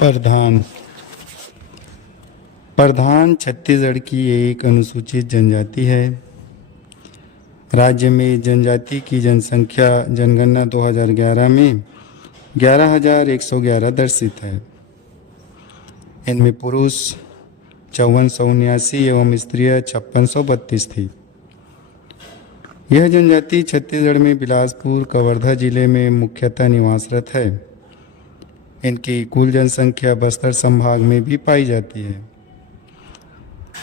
प्रधान प्रधान छत्तीसगढ़ की एक अनुसूचित जनजाति है। राज्य में जनजाति की जनसंख्या जनगणना 2011 में 11,111 दर्शित है। इनमें पुरुष 5479 एवं स्त्रियां 5632 थी। यह जनजाति छत्तीसगढ़ में बिलासपुर कवर्धा जिले में मुख्यतः निवासरत है। इनकी कुल जनसंख्या बस्तर संभाग में भी पाई जाती है।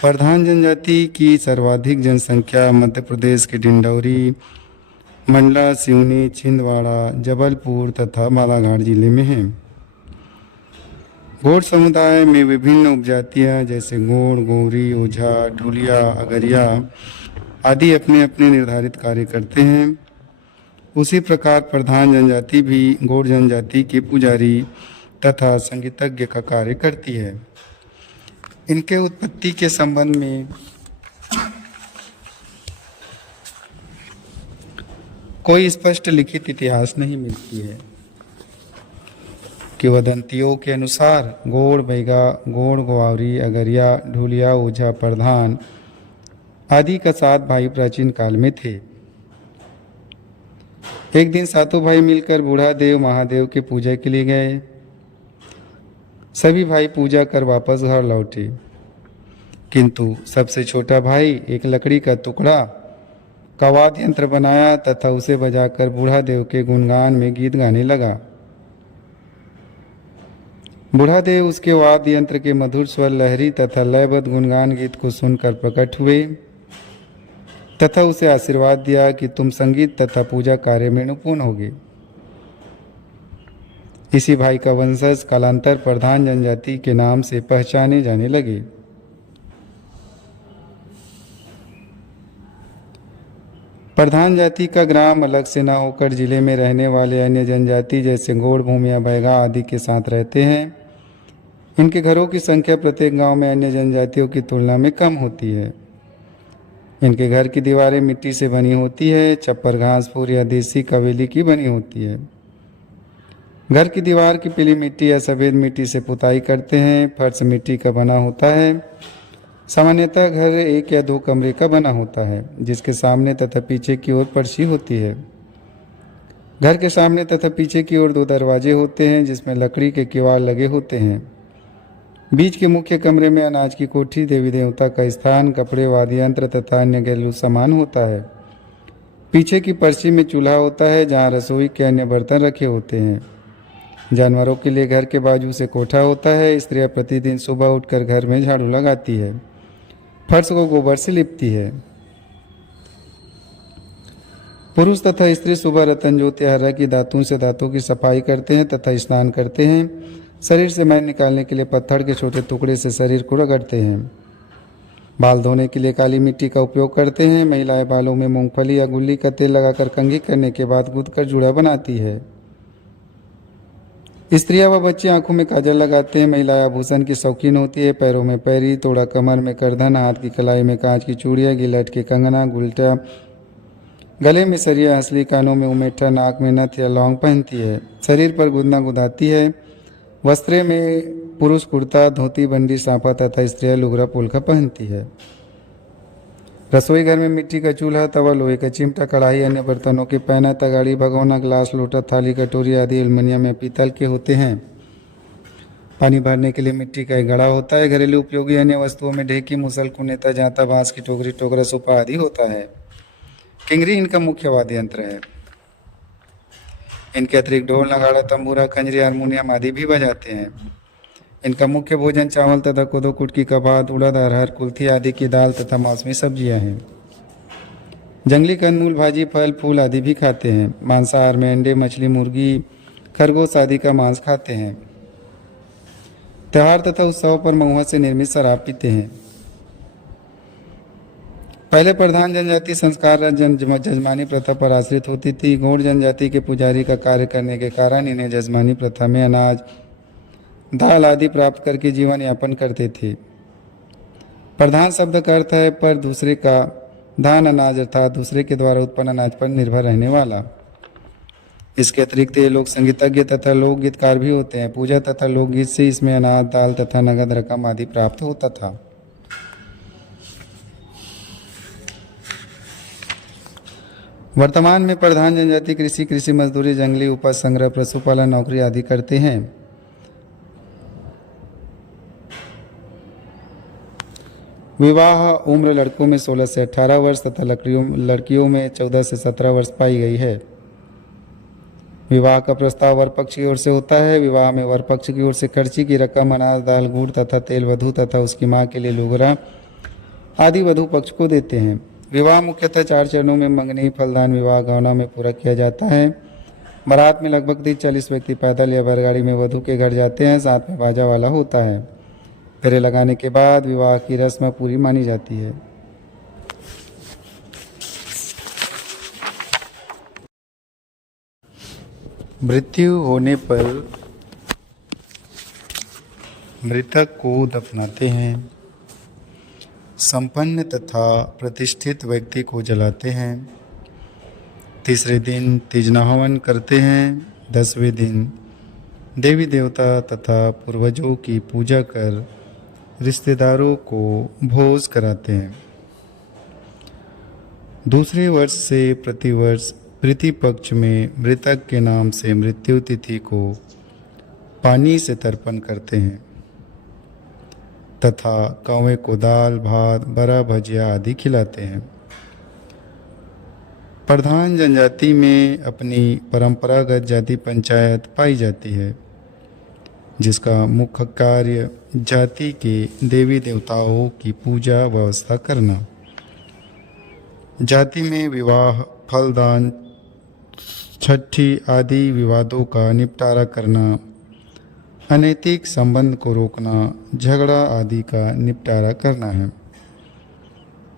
प्रधान जनजाति की सर्वाधिक जनसंख्या मध्य प्रदेश के डिंडौरी, मंडला, सिवनी, छिंदवाड़ा, जबलपुर तथा बालाघाट जिले में है। गोंड समुदाय में विभिन्न उपजातियां जैसे गोंड, गोरी, ओझा, ढुलिया, अगरिया आदि अपने अपने निर्धारित कार्य करते हैं। उसी प्रकार प्रधान जनजाति भी गोंड जनजाति के पुजारी तथा संगीतज्ञ का कार्य करती है। इनके उत्पत्ति के संबंध में कोई स्पष्ट लिखित इतिहास नहीं मिलती है। किंवदंतियों के अनुसार गोंड, बैगा, गोंड, ग्वावरी, अगरिया, ढुलिया, ओझा, प्रधान आदि का 7 भाई प्राचीन काल में थे। एक दिन सातों भाई मिलकर बूढ़ा देव महादेव के पूजा के लिए गए। सभी भाई पूजा कर वापस घर लौटे, किंतु सबसे छोटा भाई एक लकड़ी का टुकड़ा का वाद्य यंत्र बनाया तथा उसे बजाकर बूढ़ा देव के गुणगान में गीत गाने लगा। बूढ़ा देव उसके वाद्य यंत्र के मधुर स्वर, लहरी तथा लयबद्ध गुणगान गीत को सुनकर प्रकट हुए तथा उसे आशीर्वाद दिया कि तुम संगीत तथा पूजा कार्य में निपुण होगे। इसी भाई का वंशज कालांतर प्रधान जनजाति के नाम से पहचाने जाने लगे। प्रधान जाति का ग्राम अलग से न होकर जिले में रहने वाले अन्य जनजाति जैसे गोंड, भूमिया, बैगा आदि के साथ रहते हैं। इनके घरों की संख्या प्रत्येक गांव में अन्य जनजातियों की तुलना में कम होती है। इनके घर की दीवारें मिट्टी से बनी होती है, छप्पर घास फूस या देसी कवेली की बनी होती है। घर की दीवार की पीली मिट्टी या सफ़ेद मिट्टी से पुताई करते हैं। फर्श मिट्टी का बना होता है। सामान्यतः घर 1 या 2 कमरे का बना होता है, जिसके सामने तथा पीछे की ओर फर्शी होती है। घर के सामने तथा पीछे की ओर 2 दरवाजे होते हैं, जिसमें लकड़ी के किवाड़ लगे होते हैं। बीच के मुख्य कमरे में अनाज की कोठी, देवी देवता का स्थान, कपड़े, वाद्य यंत्र तथा अन्य घरेलू सामान होता है। पीछे की फर्शी में चूल्हा होता है, जहाँ रसोई के अन्य बर्तन रखे होते हैं। जानवरों के लिए घर के बाजू से कोठा होता है। स्त्रियां प्रतिदिन सुबह उठकर घर में झाड़ू लगाती है, फर्श को गोबर से लिपती है। पुरुष तथा स्त्री सुबह रतन ज्योति हर्रा की दातुन से दांतों की सफाई करते हैं तथा स्नान करते हैं। शरीर से मैल निकालने के लिए पत्थर के छोटे टुकड़े से शरीर को रगड़ते हैं। बाल धोने के लिए काली मिट्टी का उपयोग करते हैं। महिलाएं बालों में मूंगफली या गुल्ली का तेल लगाकर कंघी करने के बाद गूंथकर जूड़ा बनाती है। स्त्रियां व बच्चे आंखों में काजल लगाते हैं। महिलाएं आभूषण की शौकीन होती है। पैरों में पैरी, तोड़ा, कमर में करधन, हाथ की कलाई में कांच की चूड़ियां, गिलहट के कंगना, गुलटा, गले में सरिया, हंसली, कानों में उमेठा, नाक में नथ या लौंग पहनती है। शरीर पर गुदना गुदाती है। वस्त्रे में पुरुष कुर्ता, धोती, बंडी, साफा तथा स्त्रियां लुगरा पुलका पहनती है। रसोई घर में मिट्टी का चूल्हा, तवा, लोहे का चिमटा, कढ़ाई, अन्य बर्तनों के पैना, तगाड़ी, भगोना, ग्लास, लोटा, थाली, कटोरी आदि एल्युमिनियम या पीतल के होते हैं। पानी भरने के लिए मिट्टी का एक घड़ा होता है। घरेलू उपयोगी अन्य वस्तुओं में ढेकी, मुसल, कुनेता, जांता, बांस की टोकरी, टोकरा, सुपा आदि होता है। किंगरी इनका मुख्य वाद्य यंत्र है। इनके अतिरिक्त ढोल, नगाड़ा, तंबूरा, खंजरी, हारमोनियम आदि भी बजाते हैं। इनका मुख्य भोजन चावल तथा कोदो, कुटकी का भात, उड़द, अरहर, कुल्थी आदि की दाल तथा मौसमी सब्जियां हैं। जंगली कंदमूल, भाजी, फल, फूल आदि भी खाते हैं। मांसाहार में अंडे, मछली, मुर्गी, खरगोश आदि का मांस खाते हैं। त्योहार तथा उत्सव पर महुआ से निर्मित शराब पीते हैं। पहले प्रधान जनजाति संस्कार जजमानी प्रथा पर आश्रित होती थी। गोंड जनजाति के पुजारी का कार्य करने के कारण इन्हें जजमानी प्रथा में अनाज, दाल आदि प्राप्त करके जीवन यापन करते थे। प्रधान शब्द का अर्थ है पर दूसरे का, धान अनाज अर्थात दूसरे के द्वारा उत्पन्न अनाज पर निर्भर रहने वाला। इसके अतिरिक्त ये लोग संगीतज्ञ तथा लोकगीतकार भी होते हैं। पूजा तथा लोकगीत से इसमें अनाज, दाल तथा नगद रकम आदि प्राप्त होता था। वर्तमान में प्रधान जनजाति कृषि, कृषि मजदूरी, जंगली उपज संग्रह, पशुपालन, नौकरी आदि करते हैं। विवाह उम्र लड़कों में 16 से 18 वर्ष तथा लड़कियों में 14 से 17 वर्ष पाई गई है। विवाह का प्रस्ताव वर पक्ष की ओर से होता है। विवाह में वर पक्ष की ओर से खर्ची की रकम, अनाज, दाल, गुड़ तथा तेल वधू तथा उसकी मां के लिए लुगरा आदि वधू पक्ष को देते हैं। विवाह मुख्यतः 4 चरणों में मंगनी, फलदान, विवाह गौना में पूरा किया जाता है। बारात में लगभग 30-40 व्यक्ति पैदल या बैलगाड़ी में वधू के घर जाते हैं। साथ में बाजा वाला होता है। फेरे लगाने के बाद विवाह की रस्म पूरी मानी जाती है। मृत्यु होने पर मृतक को दफनाते हैं। संपन्न तथा प्रतिष्ठित व्यक्ति को जलाते हैं। तीसरे दिन तिजना हवन करते हैं। 10वें दिन देवी देवता तथा पूर्वजों की पूजा कर रिश्तेदारों को भोज कराते हैं। दूसरे वर्ष से प्रतिवर्ष प्रीति पक्ष में मृतक के नाम से मृत्यु तिथि को पानी से तर्पण करते हैं तथा कौवे को दाल, भात, बड़ा भजिया आदि खिलाते हैं। प्रधान जनजाति में अपनी परंपरागत जाति पंचायत पाई जाती है, जिसका मुख्य कार्य जाति के देवी देवताओं की पूजा व्यवस्था करना, जाति में विवाह, फलदान, छठी आदि विवादों का निपटारा करना, अनैतिक संबंध को रोकना, झगड़ा आदि का निपटारा करना है।